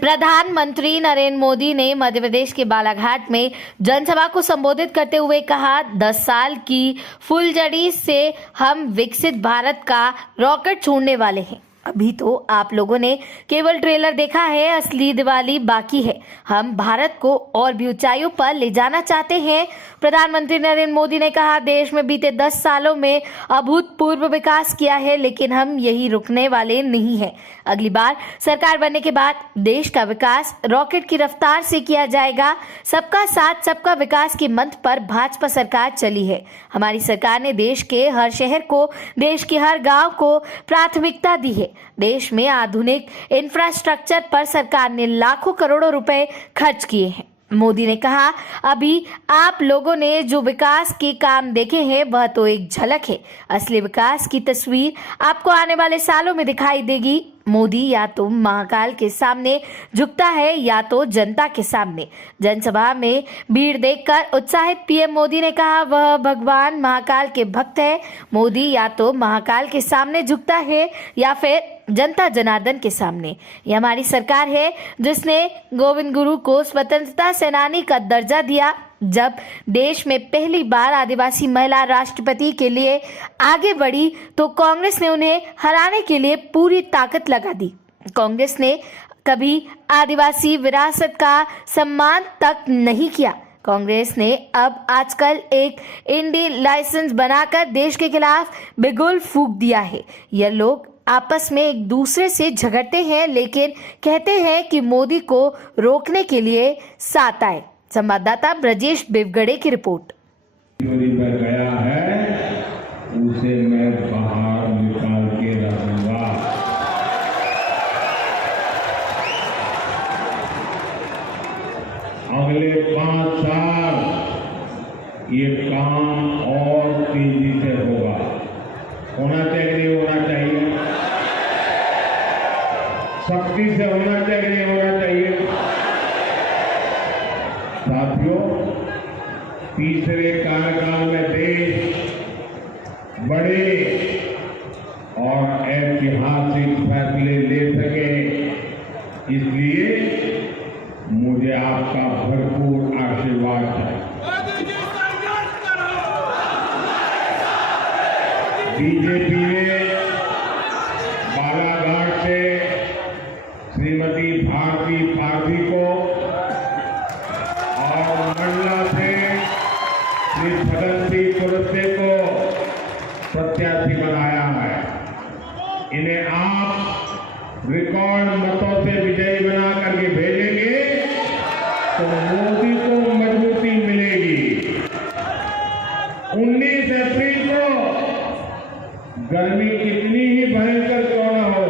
प्रधानमंत्री नरेंद्र मोदी ने मध्य प्रदेश के बालाघाट में जनसभा को संबोधित करते हुए कहा, 10 साल की फुलझड़ी से हम विकसित भारत का रॉकेट छोड़ने वाले हैं। अभी तो आप लोगों ने केवल ट्रेलर देखा है, असली दिवाली बाकी है। हम भारत को और भी ऊंचाइयों पर ले जाना चाहते हैं। प्रधानमंत्री नरेंद्र मोदी ने कहा, देश में बीते 10 सालों में अभूतपूर्व विकास किया है, लेकिन हम यही रुकने वाले नहीं हैं। अगली बार सरकार बनने के बाद देश का विकास रॉकेट की रफ्तार से किया जाएगा। सबका साथ सबका विकास के मंत्र पर भाजपा सरकार चली है। हमारी सरकार ने देश के हर शहर को, देश के हर गांव को प्राथमिकता दी है। देश में आधुनिक इंफ्रास्ट्रक्चर पर सरकार ने लाखों करोड़ों रुपए खर्च किए हैं। मोदी ने कहा, अभी आप लोगों ने जो विकास के काम देखे हैं वह तो एक झलक है। असली विकास की तस्वीर आपको आने वाले सालों में दिखाई देगी। मोदी या तो महाकाल के सामने झुकता है या तो जनता के सामने। जनसभा में भीड़ देखकर उत्साहित पीएम मोदी ने कहा, वह भगवान महाकाल के भक्त है। मोदी या तो महाकाल के सामने झुकता है या फिर जनता जनार्दन के सामने। यह हमारी सरकार है जिसने गोविंद गुरु को स्वतंत्रता सेनानी का दर्जा दिया। जब देश में पहली बार आदिवासी महिला राष्ट्रपति के लिए आगे बढ़ी तो कांग्रेस ने उन्हें हराने के लिए पूरी ताकत लगा दी। कांग्रेस ने कभी आदिवासी विरासत का सम्मान तक नहीं किया। कांग्रेस ने अब आजकल एक इंडी लाइसेंस बनाकर देश के खिलाफ बिगुल फूंक दिया है। यह लोग आपस में एक दूसरे से झगड़ते हैं, लेकिन कहते हैं कि मोदी को रोकने के लिए साथ आए। संवाददाता ब्रजेश देवगढ़े की रिपोर्ट। चोरी पर गया है उसे मैं बाहर निकाल के रखूंगा। अगले 5 साल ये काम और तेजी से होगा। होना चाहिए नहीं होना चाहिए, सख्ती से होना चाहिए नहीं होना चाहिए। साथियों, तीसरे कार्यकाल में देश बड़े और ऐतिहासिक फैसले ले सके, इसलिए मुझे आपका भरपूर आशीर्वाद चाहिए। बीजेपी ने बालाघाट से श्रीमती भारती पारधी को और मंडला से श्री फगन कुलस्ते को प्रत्याशी बनाया है। इन्हें आप रिकॉर्ड मतों से विजयी बना करके भेजेंगे तो मोदी को मजबूती मिलेगी। 19 अप्रैल को गर्मी कितनी ही भयंकर क्यों न हो,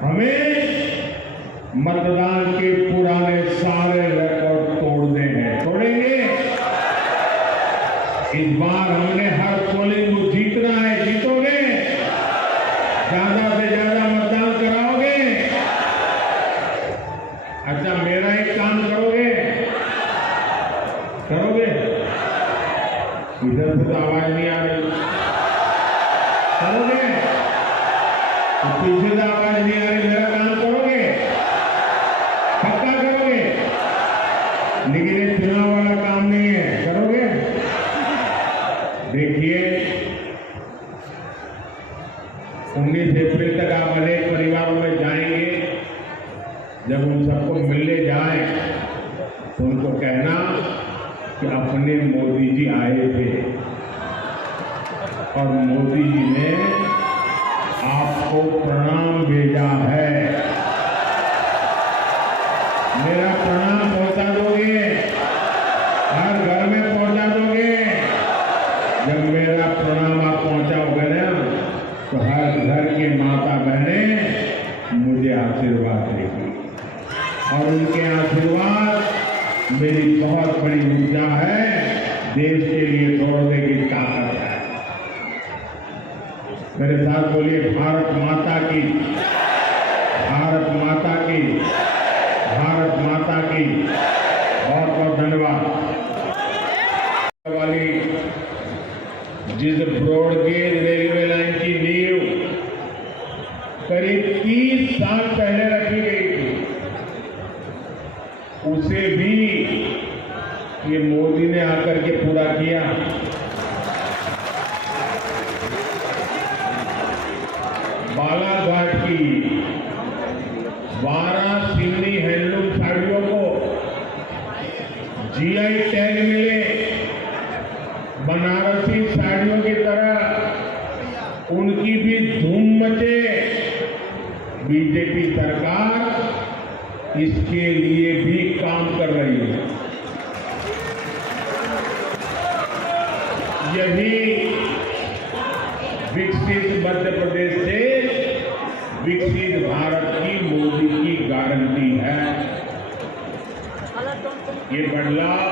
हमें मतदान के पुराने सारे रिकॉर्ड तोड़ने हैं। तोड़ेंगे। इस बार हमने हर पोलिंग बूथ जीतना है। जीतोगे? ज्यादा से ज्यादा मतदान कराओगे? अच्छा, मेरा एक काम करोगे? करोगे? इधर से तो आवाज नहीं आ रही। करोगे? तो पीछे से आवाज नहीं आ रही। मेरा काम करोगे? पक्का करोगे? लेकिन ये चुनाव वाला काम नहीं है। करोगे? देखिए, 19 अप्रैल तक आप अनेक परिवारों में जाएंगे। जब उन सबको मिलने जाए तो उनको कहना कि अपने मोदी जी आए थे और मोदी जी ने आपको प्रणाम भेजा है। मेरा प्रणाम पहुंचा दोगे? हर घर में पहुंचा दोगे? जब मेरा प्रणाम आप पहुंचाओगे ना तो हर घर की माता बहनें मुझे आशीर्वाद देगी और उनके आशीर्वाद मेरी बहुत बड़ी ऊर्जा है, देश के लिए दौड़ने की ताकत है। मेरे साथ बोलिए, भारत माता की, भारत माता की, भारत माता की। बहुत बहुत धन्यवाद। वाली जिस ब्रॉडगेज रेलवे लाइन की नींव करीब 30 साल पहले रखी गई थी, उसे भी ये मोदी ने आकर के पूरा किया। बालाघाट की 12 सिवनी हैंडलूम साड़ियों को जीआई टैग मिले। बनारसी साड़ियों की तरह उनकी भी धूम मचे। बीजेपी सरकार इसके लिए भी काम कर रही है। यही विकसित मध्य प्रदेश से विकसित भारत की मोदी की गारंटी है। ये बदलाव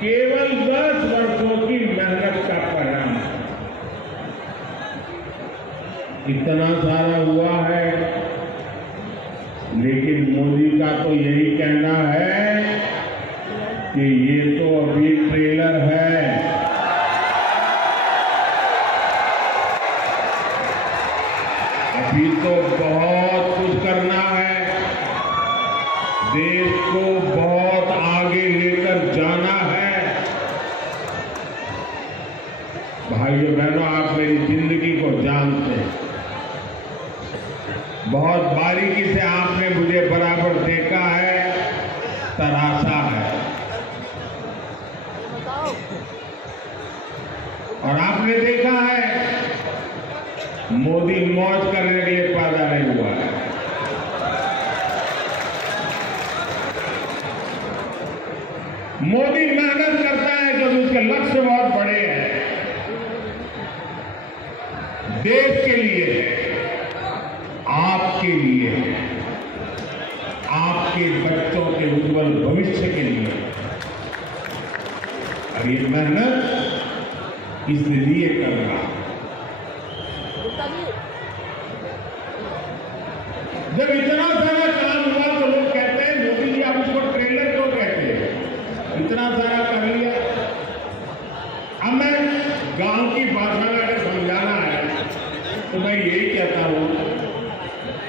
केवल 10 वर्षों की मेहनत का परिणाम है। इतना सारा हुआ है, लेकिन मोदी का तो यही कहना है कि ये तो अभी ट्रेलर है। अभी तो बहुत कुछ करना है। देश को बहुत आगे लेकर जाना है। भाइयों बहनों, आप मेरी जिंदगी को जानते हैं। बहुत बारीकी से आपने मुझे बराबर देखा है, तराशा है। और आपने देखा है, मोदी मौज करने के लिए पैदा नहीं हुआ है। मोदी मेहनत करता है क्योंकि उसके लक्ष्य बहुत बड़े हैं। देश के लिए है, आपके लिए है, आपके बच्चों के उज्जवल भविष्य के लिए। और ये मेहनत इसलिए कर रहा है। जब इतना सारा काम हुआ तो लोग कहते हैं मोदी जी आप इसको ट्रेलर क्यों कहते हैं? इतना सारा कर लिया। अब मैं गांव की भाषा में अगर समझाना है तो मैं यही कहता हूं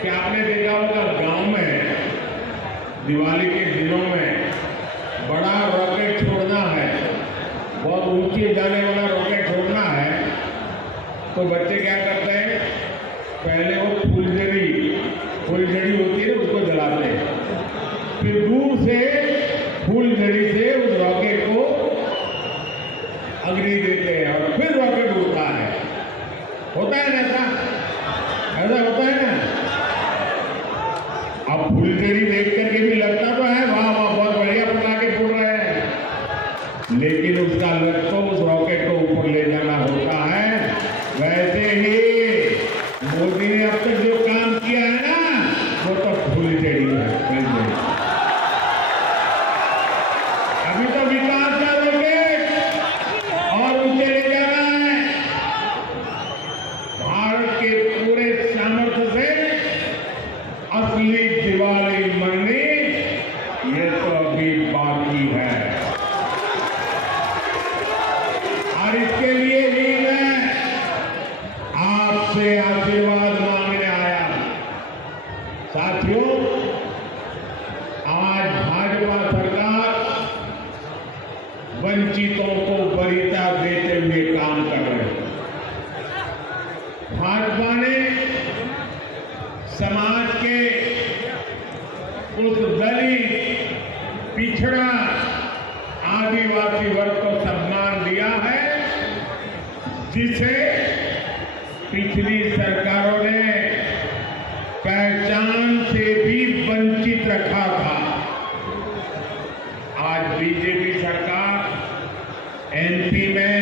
कि आपने देखा होगा गांव में दिवाली के दिनों में बड़ा रॉकेट छोड़ना है, बहुत ऊंचे जाने वाला रॉकेट छोड़ना है, तो बच्चे क्या करते हैं, पहले वो फुलझड़ी होती है उसको जलाते हैं, फिर दूर से फुलझड़ी से उस रॉकेट को अग्नि देते हैं और फिर रॉकेट उड़ता है। होता है ना ऐसा होता है ना। अब फुलझड़ी देख करके भी लगता तो है वाह वाह बहुत बढ़िया पटाखे फूट रहे हैं, लेकिन उसका लक्ष्य तो उस रॉकेट को ऊपर ले जाना होता है। वैसे ही मोदी ने अब तक जो काम किया है ना, वो तो फुलझड़ी है। अभी तो विकास का रॉकेट और ऊंचे ले जाना है। भारत के पूरे सामर्थ्य से असली दिवाली मननी ये तो अभी बाकी है। और इसके लिए ही मैं आपसे आशीर्वाद मांगने आया। साथियों, आज भाजपा सरकार वंचितों को वरीयता देते हुए काम कर रही है। भाजपा ने समाज के उस दलित, पिछड़ा, आदिवासी वर्ग को सम्मान दिया है जिसे पिछली सरकारों ने पहचान से भी वंचित रखा था। आज बीजेपी सरकार एमपी में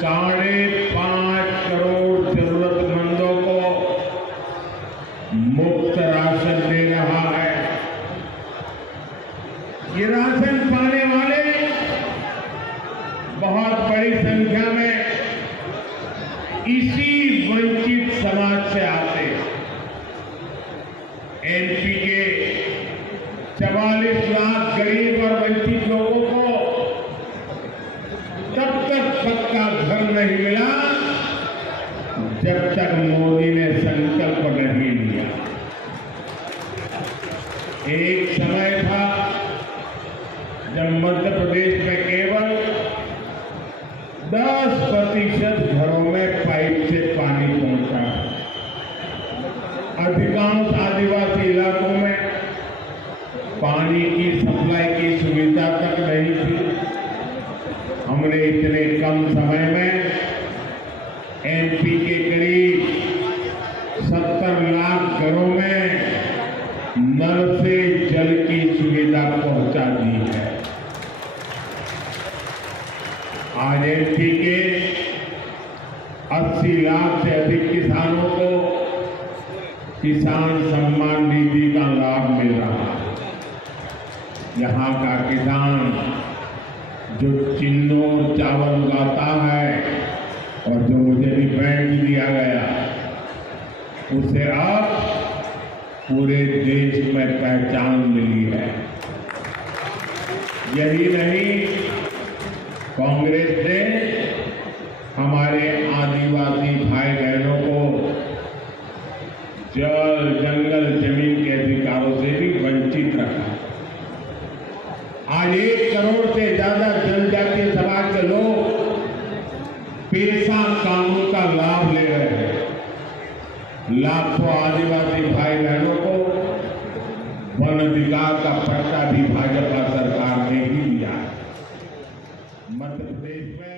5.5 करोड़ जरूरतमंदों को मुफ्त राशन दे रहा है। ये राशन पाने वाले बहुत बड़ी संख्या में इसी वंचित समाज से आते हैं। एमपी के 44 लाख गरीब और वंचित लोगों को तब तक पक्का घर नहीं मिला जब तक मोदी ने संकल्प नहीं लिया। एक समय था जब मध्य प्रदेश में केवल 10% घरों में पाइप से पानी पहुंचा। अधिकांश आदिवासी इलाकों में पानी की सप्लाई की सुविधा तक नहीं थी। हमने इतने कम समय में एमपी के करीब 70 लाख घरों में नल से जल की सुविधा पहुंचा दी है। आज एमपी के 80 लाख से अधिक किसानों को किसान सम्मान निधि का लाभ मिल रहा है। यहाँ का किसान जो चिन्नोर चावल उगाता है और जो मुझे भी बैंक दिया गया, उसे अब पूरे देश में पहचान मिली है। यही नहीं, कांग्रेस ने हमारे आदिवासी भाई बहनों को जल, जंगल, जमीन के अधिकारों से भी वंचित रखा। आज 1 करोड़ से ज्यादा जनजातीय समाज के लोग पेशा कानून का लाभ ले रहे हैं। लाखों आदिवासी भाई बहनों को वन अधिकार का पर्चा भी भाजपा सरकार ने ही दिया है। मध्य प्रदेश में